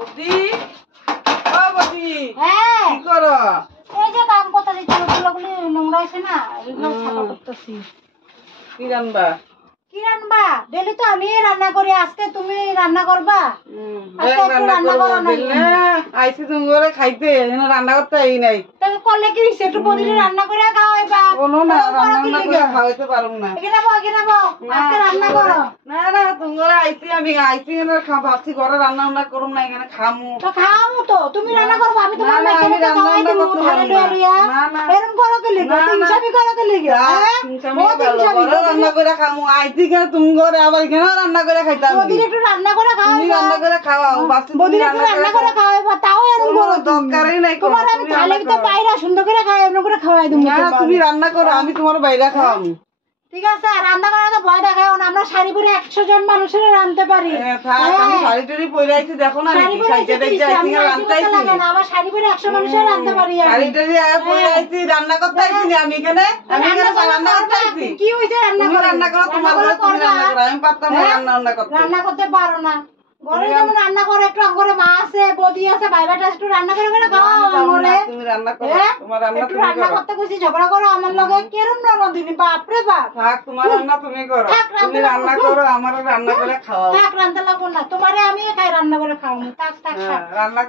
বদি, ও বদি, হ্যাঁ কি করো? এই যে কাম করতেছি, চুলগুলো নোংরা হয়েছে না, এগুলো সাফা করতেছি। কি রান্না? কি রান্না? ডেলি তো আমি রান্না করি, আজকে তুমি রান্না করবা? আজকে একটু রান্না করো না। আইসি তুমি করে খাইতে রান্না করতে এই নাই তাকে করলে কি হইছে? একটু প্রতিদিন রান্না করে খাওয়াইবা। কোনো না রান্না করে খাওয়াইতে পারুম না। এখানে বউ, এখানে বউ, আজকে রান্না করো। না না তুমি করে আইসি আমি আইসি ভাবছি ঘরে রান্না বান্না করুম না, এখানে খামু। তো খাওয়াবো তো, তুমি রান্না করবা, আমি তোমার না, মেয়েকে আমি খাওয়াই রান্না দেবো, করতে ধারে পারবো না। লইয়া। না, না। এরকম করো কে লিগা? না, না। তিনসামি করো কে লিগা? হ্যাঁ? বউ তিনসামি, রান্না করে খামু আইসি কেন তুমি করে আবার এখানে রান্না করে খাইতাম। বদির একটু রান্না করে তুমি খাওয়াইবা। রান্না করে খাওয়াও, ভাবছি তুমি বদির একটু রান্না করে খাওয়াইবা, তাও এরকম করো তুমি। দরকারই নাই কোনো, তোমার আমি তুমি থালে রান্না ভিতরে করো। বাইরা সুন্দর করে খাওয়াই, এমন করে খাওয়াই দেবো না তোমার। তুমি রান্না করো, আমি তোমার বাইরে খাওয়াবো। ঠিক আছে, রান্না করা তো ভয় দেখায় না, আমরা শাড়ি পরে 100 জন মানুষের রাঁধতে পারি। আমি শাড়ি টাড়ি পরে আইছি, দেখো না শাড়ি নাকি পরে সাইকেল আইছি, আইছি আমি রান্না আইছি। লাগে না, আমার শাড়ি পরে 100 মানুষের রাঁধতে পারি আমি। শাড়ি টাড়ি পরে আইছি, রান্না করতে আইছি না আমি এখানে। আমি এখানে রান্না করতে আইছি। কি হইছে রান্না তুমি করো? রান্না করো, তোমার ঘরে তুমি রান্না করো, আমি পারতাম না রান্না করতে। রান্না করতে পারো না। ঘরে যেমন রান্না করে, একটু ঘরে মা আছে, বৌদি আছে, ভাই ভাইটা একটু রান্না করে করে খাও ঘরে। তুমি রান্না করো, তোমার রান্না একটু তুমি রান্না করো। করতে কইছি, ঝগড়া করো আমার লগে, কেরম ননদিনী, বাপ রে বাপ। থাক, তোমার রান্না তুমি করো, তুমি রান্না করো, আমার রান্না করে খাওয়াও। থাক, রান্না লাগবো না, তোমারে আমি খাই রান্না করে খাওয়াবো। থাক থাক থাক। রান্না